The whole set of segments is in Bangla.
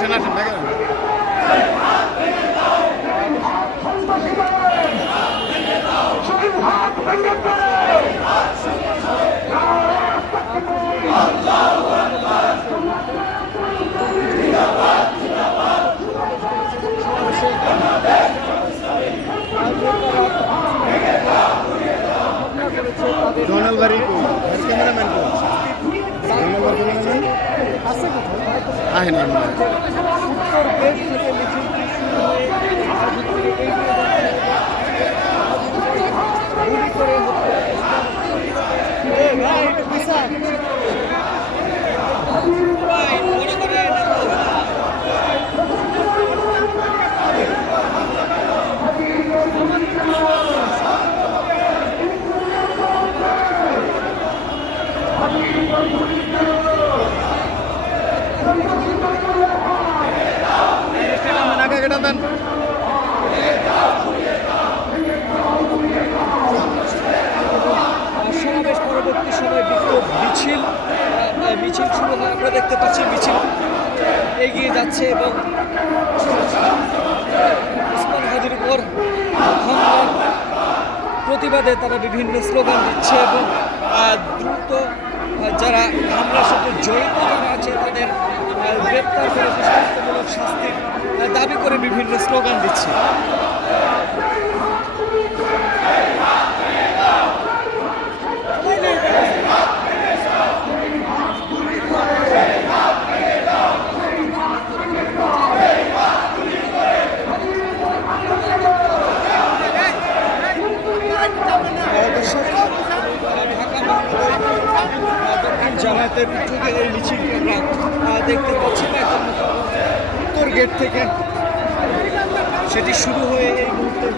আসেন আসেন ভাই ডোনাল বাড়ি ক্যামেরাম্যান কো ডোনাল বাড়ি ক্যামেরাম্যান আছে কোথায় আহে না উত্তর গেট থেকে মিছিলটি শুরু হয়ে গুলি করে ভাই এটা পিছা ভাই মনে করে সমাবেশ পরবর্তী সময় বিক্ষোভ মিছিল শুরু হয়। আমরা দেখতে পাচ্ছি মিছিল এগিয়ে যাচ্ছে এবং ওসমান হাদির উপর হামলার প্রতিবাদে তারা বিভিন্ন স্লোগান দিচ্ছে এবং দ্রুত যারা হামলার সাথে জড়িত যারা আছে তাদের গ্রেপ্তার করে দৃষ্টান্তমূলক শাস্তির দাবি করে বিভিন্ন স্লোগান দিচ্ছে। জামায়াতের উদ্যোগে এই মিছিলটি আমরা দেখতে পাচ্ছি না এখন উত্তর গেট থেকে সেটি শুরু হয়ে এই মুহূর্তে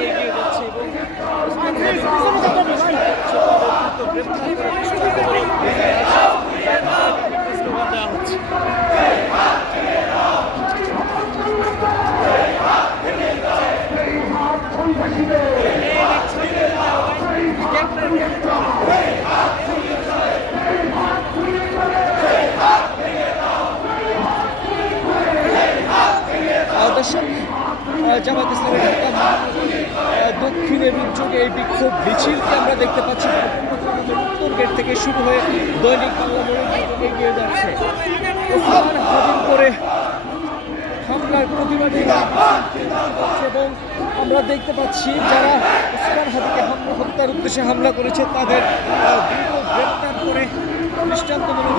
এগিয়ে যাচ্ছে এবং দেওয়া হচ্ছে। জামায়াত ইসলামী দক্ষিণের উদ্যোগে এই বিক্ষোভ মিছিলকে আমরা দেখতে পাচ্ছি উত্তর গেট থেকে শুরু হয়ে দৈনিক বাংলা মোড়ের এগিয়ে যাচ্ছে। ওসমান হাদির করে হামলার প্রতিবাদে এবং আমরা দেখতে পাচ্ছি যারা ওসমান হাদিকে হত্যার উদ্দেশ্যে হামলা করেছে তাদের দ্রুত গ্রেপ্তার করে দৃষ্টান্তমূলক